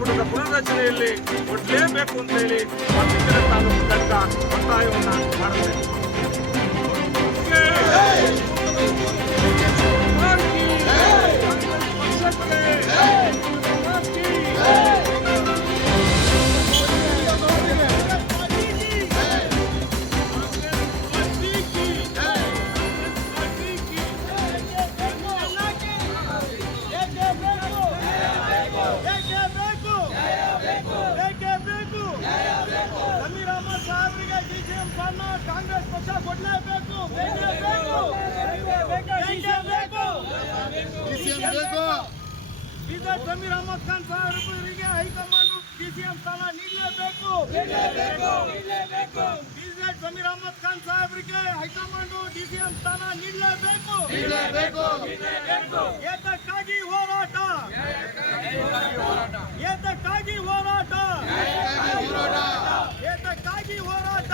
ಸಂಪುಟದ ಪುನರ್ರಚನೆಯಲ್ಲಿ ಕೊಡಲೇಬೇಕು ಅಂತ ಹೇಳಿ ಮತ್ತಿತರ ತಾಲೂಕು ಘಟಕ ಒತ್ತಾಯವನ್ನು ಮಾಡುತ್ತೇನೆ. ಕಾಂಗ್ರೆಸ್ ಪಕ್ಷ ಕೊಡಲೇಬೇಕು. ಬಿಜೆಪಿ ಜಮೀರ್ ಅಹಮದ್ ಖಾನ್ ಸಾಹೇಬರಿಗೆ ಹೈಕಮಾಂಡ್ ಡಿಸಿಎಂ ಸ್ಥಾನ ನೀಡಲೇಬೇಕು. ಬಿಜೆಪಿ ಜಮೀರ್ ಅಹಮದ್ ಖಾನ್ ಸಾಹೇಬರಿಗೆ ಹೈಕಮಾಂಡ್ ಡಿಸಿಎಂ ಸ್ಥಾನ ನೀಡಲೇಬೇಕು. ಏತಕ್ಕಾಗಿ ಹೋರಾಟ, ಏತಕ್ಕಾಗಿ ಹೋರಾಟ, ಏತಕ್ಕಾಗಿ ಹೋರಾಟ.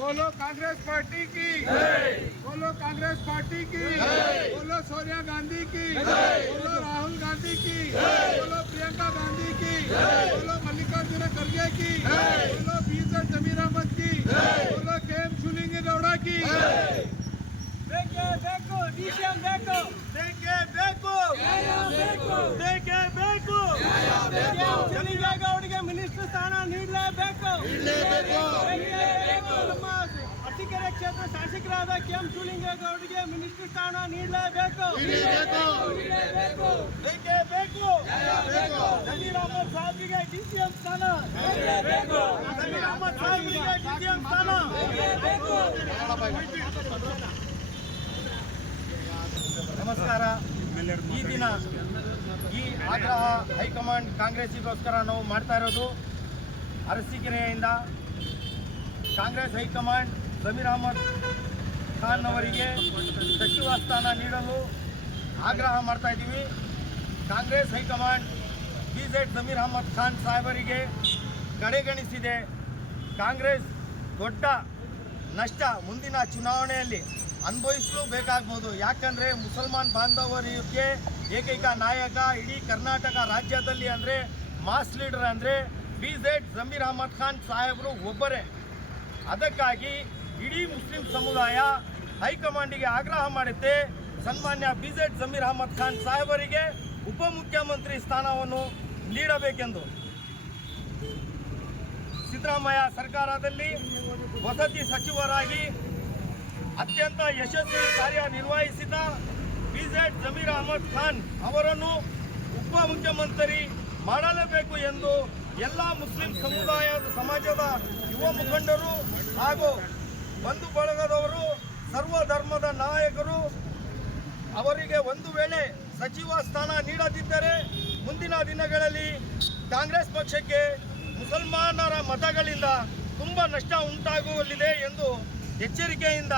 बोलो कांग्रेस पार्टी की, बोलो कांग्रेस पार्टी की, बोलो सोनिया गांधी की, बोलो राहुल गांधी की, बोलो प्रियंका गांधी की, बोलो मल्लिकार्जुन खड़गे की, बोलो बीजेपी जमीर अहमद की, बोलो केएम शिवलिंगेगौड़ा की. बेके बेको डीसीएम बेको, बेके बेको, बेके बेको, ಶಿವಲಿಂಗೇಗೌಡರಿಗೆ ಮಿನಿಸ್ಟರ್ ಸ್ಥಾನ ನೀಡಲೇಬೇಕು. ಅರಸೀಕೆರೆ ಕ್ಷೇತ್ರ ಶಾಸಕರಾದ ಕೆಎಂ ಶಿವಲಿಂಗೇಗೌಡರಿಗೆ ಮಿನಿಸ್ಟರ್ ಸ್ಥಾನ ನೀಡಲೇಬೇಕು. ಬೇಕೇ ಬೇಕು. ಜಮೀರ್ ಅಹಮದ್ ಸಾಹೇಬ್ರಿಗೆ ಡಿಸಿಎಂ ಸ್ಥಾನ, ಜಮೀರ್ ಅಹಮದ್ ಸಾಹೇಬ್ರಿಗೆ ಡಿಸಿಎಂ ಸ್ಥಾನ. ನಮಸ್ಕಾರ. ಈ ದಿನ ಈ ಆಗ್ರಹ ಹೈಕಮಾಂಡ್ ಕಾಂಗ್ರೆಸ್ಸಿಗೋಸ್ಕರ ನಾವು ಮಾಡ್ತಾ ಇರೋದು. ಅರಸೀಕೆರೆಯಿಂದ ಕಾಂಗ್ರೆಸ್ ಹೈಕಮಾಂಡ್ ಜಮೀರ್ ಅಹಮದ್ ಖಾನ್ ಅವರಿಗೆ ಸಚಿವ ಸ್ಥಾನ ನೀಡಲು ಆಗ್ರಹ ಮಾಡ್ತಾ ಇದ್ದೀವಿ. ಕಾಂಗ್ರೆಸ್ ಹೈಕಮಾಂಡ್ ಬಿಜೆಪಿ ಜಮೀರ್ ಅಹಮದ್ ಖಾನ್ ಸಾಹೇಬರಿಗೆ ಕಡೆಗಣಿಸಿದೆ. ಕಾಂಗ್ರೆಸ್ ದೊಡ್ಡ ನಷ್ಟ ಮುಂದಿನ ಚುನಾವಣೆಯಲ್ಲಿ ಅನುಭವಿಸಲು ಬೇಕಾಗ್ಬೋದು. ಯಾಕಂದರೆ ಮುಸಲ್ಮಾನ್ ಬಾಂಧವರಿಗೆ ಏಕೈಕ ನಾಯಕ ಇಡೀ ಕರ್ನಾಟಕ ರಾಜ್ಯದಲ್ಲಿ ಅಂದರೆ ಮಾಸ್ ಲೀಡರ್ ಅಂದರೆ ಬಿಜೆಪಿ ಜಮೀರ್ ಅಹಮದ್ ಖಾನ್ ಸಾಹೇಬರು ಒಬ್ಬರೇ. ಅದಕ್ಕಾಗಿ ಇಡೀ ಮುಸ್ಲಿಂ ಸಮುದಾಯ ಹೈಕಮಾಂಡಿಗೆ ಆಗ್ರಹ ಮಾಡುತ್ತೆ, ಸನ್ಮಾನ್ಯ ಬಿಜೆಪಿ ಜಮೀರ್ ಅಹಮದ್ ಖಾನ್ ಸಾಹೇಬರಿಗೆ ಉಪಮುಖ್ಯಮಂತ್ರಿ ಸ್ಥಾನವನ್ನು ನೀಡಬೇಕೆಂದು. ಸಿದ್ದರಾಮಯ್ಯ ಸರ್ಕಾರದಲ್ಲಿ ವಸತಿ ಸಚಿವರಾಗಿ ಅತ್ಯಂತ ಯಶಸ್ವಿ ಕಾರ್ಯನಿರ್ವಹಿಸಿದ ಬಿಜೆಪಿ ಜಮೀರ್ ಅಹಮದ್ ಖಾನ್ ಅವರನ್ನು ಉಪಮುಖ್ಯಮಂತ್ರಿ ಮಾಡಲೇಬೇಕು ಎಂದು ಎಲ್ಲ ಮುಸ್ಲಿಂ ಸಮಾಜದ ಯುವ ಮುಖಂಡರು ಹಾಗೂ ಬಂಧು ಬಳಗದವರು, ಸರ್ವ ಧರ್ಮದ ನಾಯಕರು ಅವರಿಗೆ ಒಂದು ವೇಳೆ ಸಚಿವ ಸ್ಥಾನ ನೀಡದಿದ್ದರೆ ಮುಂದಿನ ದಿನಗಳಲ್ಲಿ ಕಾಂಗ್ರೆಸ್ ಪಕ್ಷಕ್ಕೆ ಮುಸಲ್ಮಾನರ ಮತಗಳಿಂದ ತುಂಬ ನಷ್ಟ ಉಂಟಾಗಲಿದೆ ಎಂದು ಎಚ್ಚರಿಕೆಯಿಂದ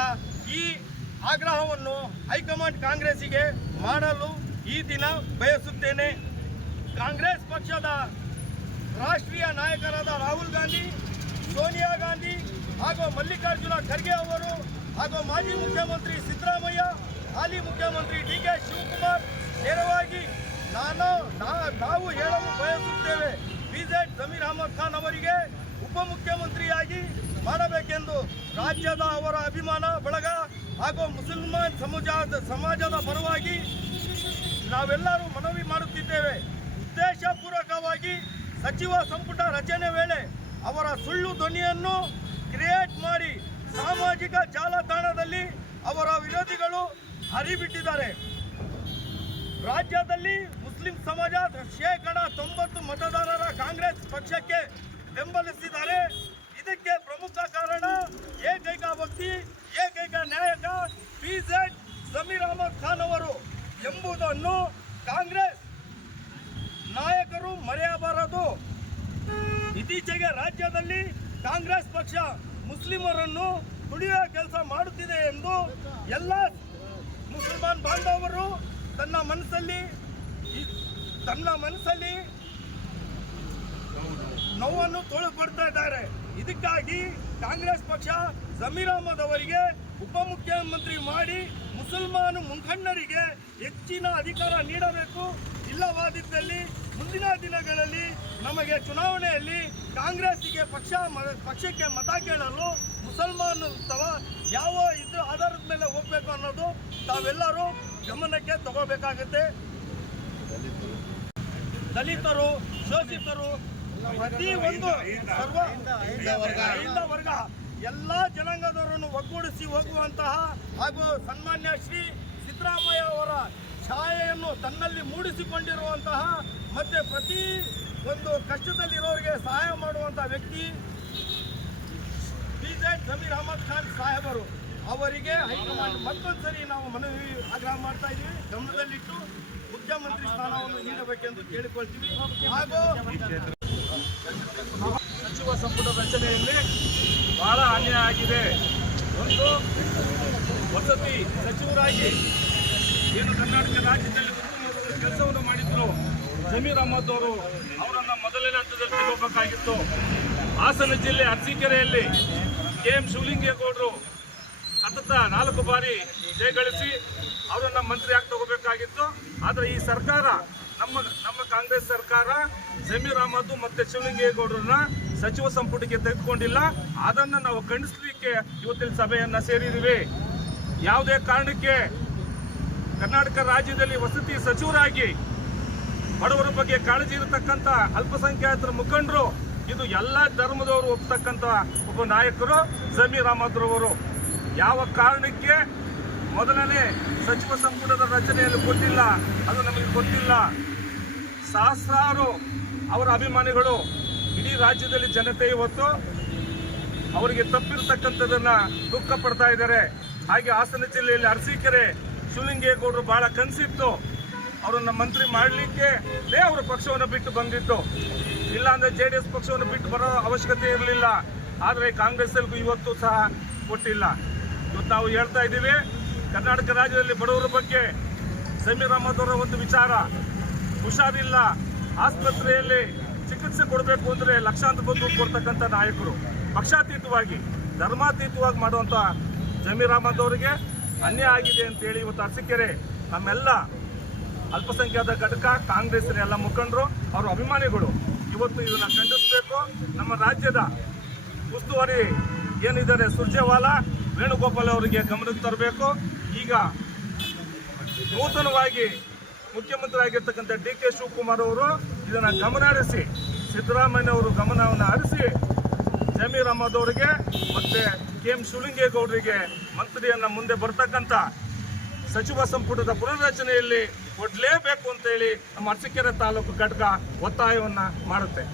ಈ ಆಗ್ರಹವನ್ನು ಹೈಕಮಾಂಡ್ ಕಾಂಗ್ರೆಸ್ಸಿಗೆ ಮಾಡಲು ಈ ದಿನ ಬಯಸುತ್ತೇನೆ. ಕಾಂಗ್ರೆಸ್ ಪಕ್ಷದ ರಾಷ್ಟ್ರೀಯ ನಾಯಕರಾದ ರಾಹುಲ್ ಗಾಂಧಿ, ಸೋನಿಯಾ ಗಾಂಧಿ ಹಾಗೂ ಮಲ್ಲಿಕಾರ್ಜುನ ಖರ್ಗೆ ಅವರು ಹಾಗೂ ಮಾಜಿ ಮುಖ್ಯಮಂತ್ರಿ ಸಿದ್ದರಾಮಯ್ಯ, ಹಾಲಿ ಮುಖ್ಯಮಂತ್ರಿ ಡಿ.ಕೆ. ಶಿವಕುಮಾರ್ ನೇರವಾಗಿ ನಾವು ಹೇಳಲು ಬಯಸುತ್ತೇವೆ. ಬಿಜೆಪಿ ಜಮೀರ್ ಅಹಮದ್ ಖಾನ್ ಅವರಿಗೆ ಉಪಮುಖ್ಯಮಂತ್ರಿಯಾಗಿ ಮಾಡಬೇಕೆಂದು ರಾಜ್ಯದ ಅವರ ಅಭಿಮಾನ ಬಳಗ ಹಾಗೂ ಮುಸಲ್ಮಾನ್ ಸಮಾಜದ ಪರವಾಗಿ ನಾವೆಲ್ಲರೂ ಮನವಿ ಮಾಡುತ್ತಿದ್ದೇವೆ. ಉದ್ದೇಶಪೂರ್ವಕವಾಗಿ ಸಚಿವ ಸಂಪುಟ ರಚನೆ ವೇಳೆ ಅವರ ಸುಳ್ಳು ಧ್ವನಿಯನ್ನು ಕ್ರಿಯೇಟ್ ಮಾಡಿ ಸಾಮಾಜಿಕ ಜಾಲತಾಣದಲ್ಲಿ ಅವರ ವಿರೋಧಿಗಳು ಹರಿಬಿಟ್ಟಿದ್ದಾರೆ. ರಾಜ್ಯದಲ್ಲಿ ಮುಸ್ಲಿಂ ಸಮಾಜ 90% ಮತದಾರರ ಕಾಂಗ್ರೆಸ್ ಪಕ್ಷಕ್ಕೆ ಬೆಂಬಲಿಸಿದ್ದಾರೆ. ಇದಕ್ಕೆ ಪ್ರಮುಖ ಕಾರಣ ಏಕೈಕ ವ್ಯಕ್ತಿ, ಏಕೈಕ ನಾಯಕ ಬಿಜೆಪಿ ಜಮೀರ್ ಅಹಮದ್ ಖಾನ್ ಅವರು ಎಂಬುದನ್ನು ಕಾಂಗ್ರೆಸ್ ನಾಯಕರು ಮರೆಯಬಾರದು. ಇತ್ತೀಚೆಗೆ ರಾಜ್ಯದಲ್ಲಿ ಕಾಂಗ್ರೆಸ್ ಪಕ್ಷ ಮುಸ್ಲಿಮರನ್ನು ತುಳಿಯುವ ಕೆಲಸ ಮಾಡುತ್ತಿದೆ ಎಂದು ಎಲ್ಲ ಮುಸಲ್ಮಾನ್ ಬಾಂಧವರು ತನ್ನ ಮನಸ್ಸಲ್ಲಿ ನೋವನ್ನು ತೋಳಿಕೊಡ್ತಾ ಇದ್ದಾರೆ. ಇದಕ್ಕಾಗಿ ಕಾಂಗ್ರೆಸ್ ಪಕ್ಷ ಜಮೀರ್ ಅಹಮದ್ ಅವರಿಗೆ ಉಪಮುಖ್ಯಮಂತ್ರಿ ಮಾಡಿ ಮುಸಲ್ಮಾನ ಮುಖಂಡರಿಗೆ ಹೆಚ್ಚಿನ ಅಧಿಕಾರ ನೀಡಬೇಕು. ಇಲ್ಲವಾದಿದ್ದಲ್ಲಿ ಮುಂದಿನ ದಿನಗಳಲ್ಲಿ ನಮಗೆ ಚುನಾವಣೆಯಲ್ಲಿ ಕಾಂಗ್ರೆಸ್ಸಿಗೆ ಪಕ್ಷಕ್ಕೆ ಮತ ಕೇಳಲು ಮುಸಲ್ಮಾನ ಅಥವಾ ಯಾವ ಇದ್ರ ಆಧಾರದ ಮೇಲೆ ಹೋಗ್ಬೇಕು ಅನ್ನೋದು ತಾವೆಲ್ಲರೂ ಗಮನಕ್ಕೆ ತಗೋಬೇಕಾಗುತ್ತೆ. ದಲಿತರು, ಶೋಷಿತರು, ಪ್ರತಿಯೊಂದು ಹಿಂದ ವರ್ಗ ಎಲ್ಲ ಜನಾಂಗದವರನ್ನು ಒಗ್ಗೂಡಿಸಿ ಹೋಗುವಂತಹ ಹಾಗೂ ಸನ್ಮಾನ್ಯ ಶ್ರೀ ಸಿದ್ದರಾಮಯ್ಯ ಅವರ ಛಾಯೆಯನ್ನು ತನ್ನಲ್ಲಿ ಮೂಡಿಸಿಕೊಂಡಿರುವಂತಹ ಮತ್ತೆ ಪ್ರತಿ ಒಂದು ಕಷ್ಟದಲ್ಲಿರೋರಿಗೆ ಸಹಾಯ ಮಾಡುವಂತಹ ವ್ಯಕ್ತಿ ಜಮೀರ್ ಅಹಮದ್ ಖಾನ್ ಸಾಹೇಬರು. ಅವರಿಗೆ ಹೈಕಮಾಂಡ್ ಮತ್ತೊಂದ್ಸರಿ ನಾವು ಮನವಿ ಆಗ್ರಹ ಮಾಡ್ತಾ ಇದ್ದೀವಿ, ಗಮನದಲ್ಲಿಟ್ಟು ಮುಖ್ಯಮಂತ್ರಿ ಸ್ಥಾನವನ್ನು ನೀಡಬೇಕೆಂದು ಕೇಳಿಕೊಳ್ತೀವಿ. ಹಾಗೂ ಸಚಿವ ಸಂಪುಟ ರಚನೆಯಲ್ಲಿ ಬಹಳ ಅನ್ಯಾಯ ಆಗಿದೆ. ಒಂದು ವಸತಿ ಸಚಿವರಾಗಿ ಏನು ಕರ್ನಾಟಕ ರಾಜ್ಯದಲ್ಲಿ ಕೆಲಸವನ್ನು ಮಾಡಿದ್ರು ಜಮೀರ್ ಅಹಮದ್ ಅವರು, ಅವರನ್ನು ಮೊದಲನೇ ಹಂತದಲ್ಲಿ ತಗೋಬೇಕಾಗಿತ್ತು. ಹಾಸನ ಜಿಲ್ಲೆ ಅರಸೀಕೆರೆಯಲ್ಲಿ KM ಶಿವಲಿಂಗೇಗೌಡರು ಸತತ 4 ಬಾರಿ ಜಯಗಳಿಸಿ ಅವರನ್ನ ಮಂತ್ರಿ ಆಗಿ ತಗೋಬೇಕಾಗಿತ್ತು. ಆದರೆ ಈ ಸರ್ಕಾರ ನಮ್ಮ ಕಾಂಗ್ರೆಸ್ ಸರ್ಕಾರ ಜಮೀರ್ ಅಹಮದ್ ಮತ್ತೆ ಶಿವಲಿಂಗೇಗೌಡರನ್ನ ಸಚಿವ ಸಂಪುಟಕ್ಕೆ ತೆಗೆದುಕೊಂಡಿಲ್ಲ. ಅದನ್ನು ನಾವು ಖಂಡಿಸಲಿಕ್ಕೆ ಇವತ್ತಿನ ಸಭೆಯನ್ನ ಸೇರಿದ್ದೀವಿ. ಯಾವುದೇ ಕಾರಣಕ್ಕೆ ಕರ್ನಾಟಕ ರಾಜ್ಯದಲ್ಲಿ ವಸತಿ ಸಚಿವರಾಗಿ ಬಡವರ ಬಗ್ಗೆ ಕಾಳಜಿ ಇರತಕ್ಕಂಥ ಅಲ್ಪಸಂಖ್ಯಾತರ ಮುಖಂಡರು, ಇದು ಎಲ್ಲ ಧರ್ಮದವರು ಒಪ್ಪತಕ್ಕಂಥ ಒಬ್ಬ ನಾಯಕರು ಜಮೀರ್ ಅಹಮದ್ ರವರು. ಯಾವ ಕಾರಣಕ್ಕೆ ಮೊದಲನೇ ಸಚಿವ ಸಂಪುಟದ ರಚನೆಯಲ್ಲಿ ಕೊಟ್ಟಿಲ್ಲ ಅದು ನಮಗೆ ಗೊತ್ತಿಲ್ಲ. ಸಹಸ್ರಾರು ಅವರ ಅಭಿಮಾನಿಗಳು ಇಡೀ ರಾಜ್ಯದಲ್ಲಿ ಜನತೆ ಇವತ್ತು ಅವರಿಗೆ ತಪ್ಪಿರತಕ್ಕಂಥದ್ದನ್ನ ದುಃಖ ಪಡ್ತಾ ಇದ್ದಾರೆ. ಹಾಗೆ ಹಾಸನ ಜಿಲ್ಲೆಯಲ್ಲಿ ಅರಸೀಕೆರೆ ಶಿವಲಿಂಗೇಗೌಡರು ಬಹಳ ಕನಸಿತ್ತು, ಅವರನ್ನ ಮಂತ್ರಿ ಮಾಡಲಿಕ್ಕೆ ಅವರ ಪಕ್ಷವನ್ನು ಬಿಟ್ಟು ಬಂದಿತ್ತು. ಇಲ್ಲಾಂದ್ರೆ JDS ಪಕ್ಷವನ್ನು ಬಿಟ್ಟು ಬರೋ ಅವಶ್ಯಕತೆ ಇರಲಿಲ್ಲ. ಆದರೆ ಕಾಂಗ್ರೆಸ್ಗೂ ಇವತ್ತು ಸಹ ಕೊಟ್ಟಿಲ್ಲ. ಇವತ್ತು ನಾವು ಹೇಳ್ತಾ ಇದ್ದೀವಿ, ಕರ್ನಾಟಕ ರಾಜ್ಯದಲ್ಲಿ ಬಡವರ ಬಗ್ಗೆ ಜಮೀರ್ ಅಹಮದ್ ಅವರ ಒಂದು ವಿಚಾರ, ಹುಷಾರಿಲ್ಲ, ಆಸ್ಪತ್ರೆಯಲ್ಲಿ ಚಿಕಿತ್ಸೆ ಕೊಡಬೇಕು ಅಂದರೆ ಲಕ್ಷಾಂತರ ರೂಪಾಯಿ ಕೊಡ್ತಕ್ಕಂಥ ನಾಯಕರು, ಪಕ್ಷಾತೀತವಾಗಿ ಧರ್ಮಾತೀತವಾಗಿ ಮಾಡುವಂಥ ಜಮೀರ್ ಅಹಮದ್ ಅವರಿಗೆ ಅನ್ಯಾಯ ಆಗಿದೆ ಅಂತೇಳಿ ಇವತ್ತು ಅರಸೀಕೆರೆ ನಮ್ಮೆಲ್ಲ ಅಲ್ಪಸಂಖ್ಯಾತ ಘಟಕ, ಕಾಂಗ್ರೆಸ್ಸಿನ ಎಲ್ಲ ಮುಖಂಡರು, ಅವರ ಅಭಿಮಾನಿಗಳು ಇವತ್ತು ಇದನ್ನು ಖಂಡಿಸಬೇಕು. ನಮ್ಮ ರಾಜ್ಯದ ಉಸ್ತುವಾರಿ ಏನಿದ್ದಾರೆ ಸುರ್ಜೇವಾಲಾ, ವೇಣುಗೋಪಾಲ್ ಅವರಿಗೆ ಗಮನಕ್ಕೆ ತರಬೇಕು. ಈಗ ನೂತನವಾಗಿ ಮುಖ್ಯಮಂತ್ರಿ ಆಗಿರ್ತಕ್ಕಂಥ DK ಶಿವಕುಮಾರ್ ಅವರು ಇದನ್ನು ಗಮನ ಹರಿಸಿ, ಸಿದ್ದರಾಮಯ್ಯ ಅವರು ಗಮನವನ್ನು ಹರಿಸಿ ಜಮೀರ್ ಅಹಮದ್ ಅವರಿಗೆ ಮತ್ತೆ KM ಶಿವಲಿಂಗೇಗೌಡರಿಗೆ ಮಂತ್ರಿಯನ್ನ ಮುಂದೆ ಬರ್ತಕ್ಕಂಥ ಸಚಿವ ಸಂಪುಟದ ಪುನರ್ರಚನೆಯಲ್ಲಿ ಕೊಡಲೇಬೇಕು ಅಂತೇಳಿ ನಮ್ಮ ಅರಸೀಕೆರೆ ತಾಲೂಕು ಘಟಕ ಒತ್ತಾಯವನ್ನ ಮಾಡುತ್ತೆ.